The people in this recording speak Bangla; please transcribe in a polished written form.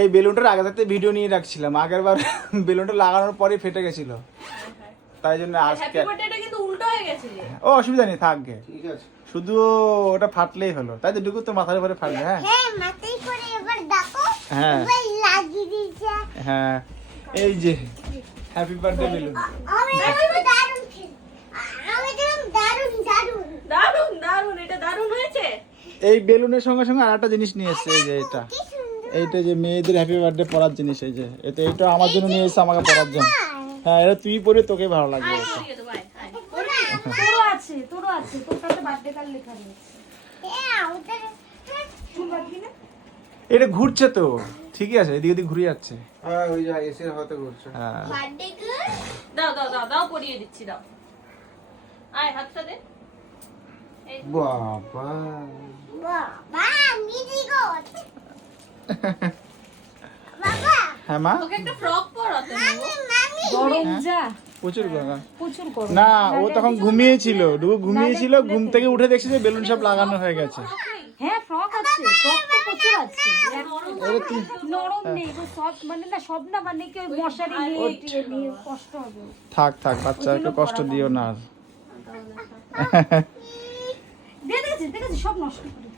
এই বেলুনটার আগে থাকতে ভিডিও নিয়ে রাখছিলাম, আগের বার বেলুনটা লাগানোর পরে ফেটে গেছিল, তাই জন্য আজকে হ্যাপি বার্থডেটা কিন্তু উল্টো হয়ে গেছে যে। ও অসুবিধা নেই, থাকবে, ঠিক আছে। শুধু ওটা ফাটলেই হলো, তাই তো ডুকু তো মাথার উপরে ফাটবে। হ্যাঁ হ্যাঁ মাথায় করে এবার দেখো হ্যাঁ এবার লাগিয়ে দিয়েছে। হ্যাঁ এই যে হ্যাপি বার্থডে বেলুন। আমি তো দারুণ খেল, আমি তো দারুণ দারুণ দারুন দারুন, এটা দারুন হয়েছে। এই বেলুনের সঙ্গে সঙ্গে আরেকটা জিনিস নিয়ে এসছে, এই যে এটা, কি সুন্দর। এইটা যে মেয়েদের হ্যাপি বার্থডে পরার জিনিস, এই যে এটা, এটা আমার জন্য নিয়ে এসছে, আমাকে পরার জন্য। হ্যাঁ এটা তুই পরে তোকে ভালো লাগবে আয়, এটা। দিয়ে দেবো, আয়, আয়। তোরও আছে তোর কাছে বার্থডে কার্ড লেখা রয়েছে। হ্যাঁ ওটা চুল বাঁধবি না? এটা ঘুরছে তো, ঠিকই আছে, এদিকে এদিকে ঘুরে যাচ্ছে। হ্যাঁ ওই যা এসে হতে করছে। হ্যাঁ বার্থডে গার্ল। দাও দাও দাও দাও, পরিয়ে দিচ্ছি, দাও। আয় হাতটা দে। এই বাবা বাবা মিজি গো। বাবা হ্যাঁ মা, ওকে একটা ফ্রক পরাতে নেবো। মামি গরম যা প্রচুর গরম। প্রচুর গরম। না ও তখন ঘুমিয়েছিল, ডুবু ঘুমিয়েছিল, ঘুম থেকে উঠে দেখছি যে বেলুন সব লাগানো হয়ে গেছে। হ্যাঁ ফ্রক আছে, ফ্রক তো প্রচুর আছে। এটা তুই নরম নেই গো, সব মানে না, সব না, মানে কি ওই মশারি নিয়ে টিয়ে নিয়ে কষ্ট হবে। থাক থাক, বাচ্চাকে কষ্ট দিও না আর। দেখেছি সব নষ্ট করে